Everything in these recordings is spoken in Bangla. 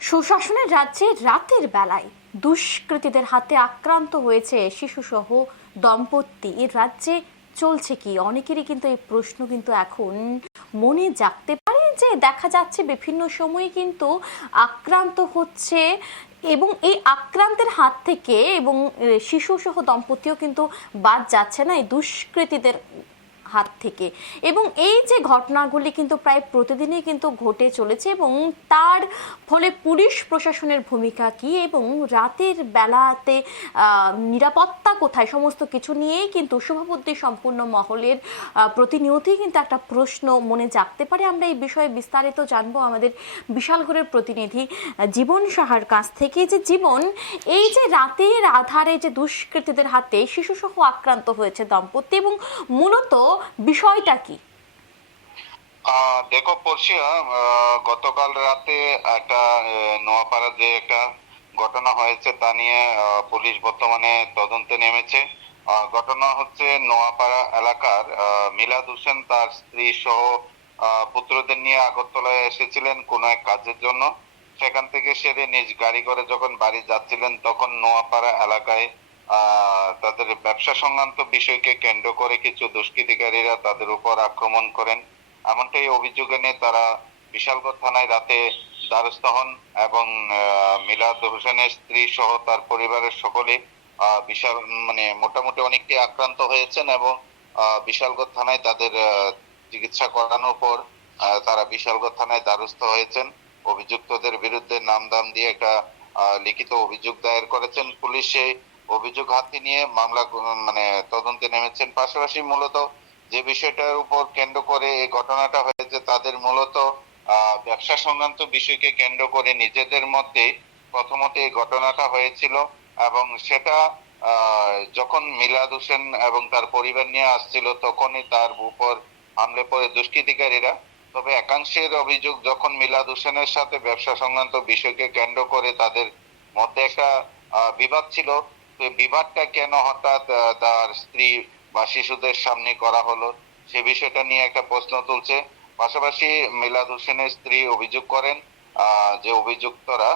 সুশাসনের রাজ্যে রাতের বেলায় দুষ্কৃতীদের হাতে আক্রান্ত হয়েছে শিশুসহ দম্পতি। এর রাজ্যে চলছে কি? অনেকেরই কিন্তু এই প্রশ্ন কিন্তু এখন মনে জাগতে পারে যে দেখা যাচ্ছে বিভিন্ন সময়ে কিন্তু আক্রান্ত হচ্ছে এবং এই আক্রান্তের হাত থেকে এবং শিশু সহ দম্পতিও কিন্তু বাদ যাচ্ছে না। এই দুষ্কৃতীদের হাত থেকে। এবং এই যে ঘটনাগুলি কিন্তু প্রায় প্রতিদিনই কিন্তু ঘটে চলেছে এবং তার ফলে পুলিশ প্রশাসনের ভূমিকা কি এবং রাতের বেলাতে নিরাপত্তা কোথায়? সমস্ত কিছু নিয়েই কিন্তু শুভবুদ্ধি সম্পূর্ণ মহলের প্রতিনিয়তই কিন্তু একটা প্রশ্ন মনে জাগতে পারে। আমরা এই বিষয়ে বিস্তারিত জানব আমাদের বিশালগড়ের প্রতিনিধি জীবন সাহার কাছ থেকে যে জীবন, এই যে রাতের আধারে যে দুষ্কৃতীদের হাতে শিশুসহ আক্রান্ত হয়েছে দম্পতি এবং মূলত বিষয়টা কি? দেখো পড়শিয়া গতকাল রাতে একটা নোয়াপাড়া যে একটা ঘটনা হয়েছে তা নিয়ে পুলিশ বর্তমানে তদন্তে নেমেছে। ঘটনা হচ্ছে নোয়াপাড়া এলাকার মিলাদ হোসেন তার স্ত্রী সহ পুত্রদের নিয়ে আগরতলায় এসেছিলেন কোনো এক কাজের জন্য। সেখান থেকে সেরে নিজ গাড়ি করে যখন বাড়ি যাচ্ছিলেন, তখন নোয়াপাড়া এলাকায় তাদের ব্যবসা সংক্রান্ত বিষয়কে কেন্দ্র করে কিছু দুষ্কৃতিকারীরা তাদের উপর আক্রমণ করেন। এমনটাই অভিযোগ এনে তারা বিশালগড় থানায় রাতে দ্বারস্থ হন এবং মিলাদ হোসেনের স্ত্রী সহ তার পরিবারের সকলে বিশাল মানে মোটামুটি অনেকটি আক্রান্ত হয়েছেন এবং বিশালগড় থানায় তাদের চিকিৎসা করানোর পর তারা বিশালগড় থানায় দ্বারস্থ হয়েছেন। অভিযুক্তদের বিরুদ্ধে নাম দাম দিয়ে একটা লিখিত অভিযোগ দায়ের করেছেন পুলিশে। অভিযোগ হাতে নিয়ে মামলা মানে তদন্তে নেমেছেন। পাশাপাশি মূলত যে বিষয়টার উপর কেন্দ্র করে এই ঘটনাটা হয়েছে, তাদের মূলত ব্যবসা সংক্রান্ত বিষয়কে কেন্দ্র করে নিজেদের মধ্যে প্রথমত এই ঘটনাটা হয়েছিল এবং সেটা যখন মিলাদ হোসেন এবং তার পরিবার নিয়ে আসছিল, তখনই তার উপর হামলে পড়ে দুষ্কৃতিকারীরা। তবে একাংশের অভিযোগ, যখন মিলাদ হোসেনের সাথে ব্যবসা সংক্রান্ত বিষয়কে কেন্দ্র করে তাদের মধ্যে একটা বিবাদ ছিল বিবাদটা কেন হঠাৎ তার স্ত্রী বা শিশুদের সামনে করা হলো? সে বিষয়টা নিয়ে একটা প্রশ্ন তুলছে। পাশাপাশি মিলাদ হোসেনের স্ত্রী অভিযোগ করেন যে অভিযুক্তরা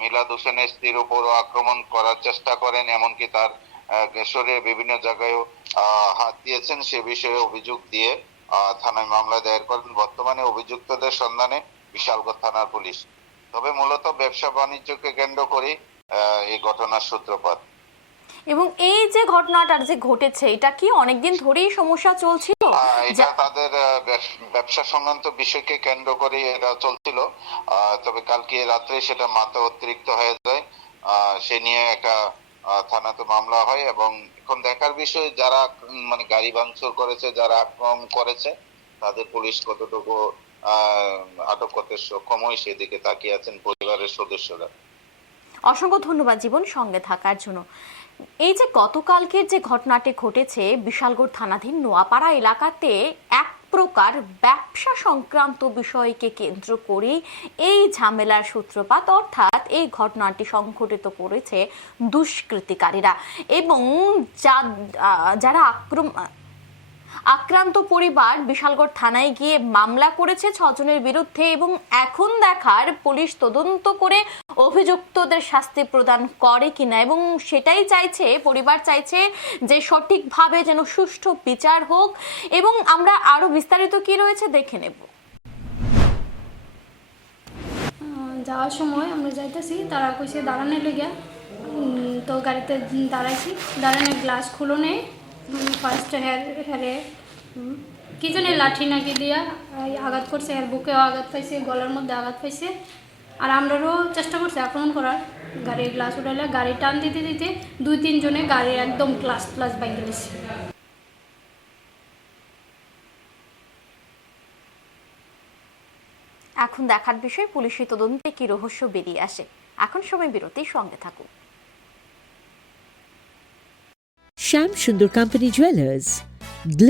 মিলাদ হোসেনের স্ত্রীর উপরও আক্রমণ করার চেষ্টা করেন এমনকি তার শরীরে বিভিন্ন জায়গায়ও আহ, হাত দিয়েছেন। সে বিষয়ে অভিযোগ দিয়ে থানায় মামলা দায়ের করেন। বর্তমানে অভিযুক্তদের সন্ধানে বিশালগড় থানার পুলিশ। তবে মূলত ব্যবসা বাণিজ্যকে কেন্দ্র করে এই ঘটনার সূত্রপাত। এবং এই যে ঘটনাটা যে ঘটেছে এটা কি অনেকদিন ধরেই সমস্যা চলছিল? এটা তাদের ব্যবসা সংক্রান্ত বিষয়কে কেন্দ্র করে এটা চলছিল। তবে কালকে রাত্রে সেটা মাত্রা অতিরিক্ত হয়ে যায়। সে নিয়ে একটা থানাতে মামলা হয় এবং এখন দেখার বিষয় যারা মানে গাড়ি ভাঙচুর করেছে যারা আক্রমণ করেছে তাদের পুলিশ কতটুকু আহ, আটক করতে সক্ষম হয় সেদিকে তাকিয়ে আছেন পরিবারের সদস্যরা। অসংখ্য ধন্যবাদ জীবন সঙ্গে থাকার জন্য। এই যে গতকালকের যে ঘটনাটি ঘটেছে, বিশালগড় থানাধীন নোয়াপাড়া এলাকাতে এক প্রকার ব্যবসা সংক্রান্ত বিষয়কে কেন্দ্র করে এই ঝামেলার সূত্রপাত, অর্থাৎ এই ঘটনাটি সংঘটিত করেছে দুষ্কৃতিকারীরা। এবং যা- যারা আক্রম আক্রান্ত পরিবার বিশালগড় থানায় গিয়ে মামলা করেছে ছজনের বিরুদ্ধে এবং এখন দেখার পুলিশ তদন্ত করে অভিযুক্তদের শাস্তি প্রদান করে কিনা এবং সেটাই চাইছে, পরিবার চাইছে যে সঠিকভাবে যেন সুষ্ঠু বিচার হোক এবং আমরা আরও বিস্তারিত কি রয়েছে দেখে নেব। যাওয়ার সময় আমরা যাইতেছি, তারা কইছে দাঁড়ানোর লেগে। তো গাড়িতে দাঁড়াইছি। দাঁড়ানোর গ্লাস খুলো নেই ফার্স্ট হেয়ার হেয়ারে কি জানি লাঠি নাকি দিয়া আঘাত করছে আর বুকেও আঘাত পাইছে, গলার মধ্যে আঘাত পাইছে। আর আমরারও চেষ্টা করছি আক্রমণ করার। গাড়ির গ্লাস উঠাইলে গাড়ি টান দিতে দিতে দুই তিনজনে গাড়ির একদম ক্লাস ক্লাস বাইকে নিচ্ছে এখন দেখার বিষয় পুলিশি তদন্তে কি রহস্য বেরিয়ে আসে, এখন সময় বিরতির সঙ্গে থাকুন। Sham Shundur Company Jewelers.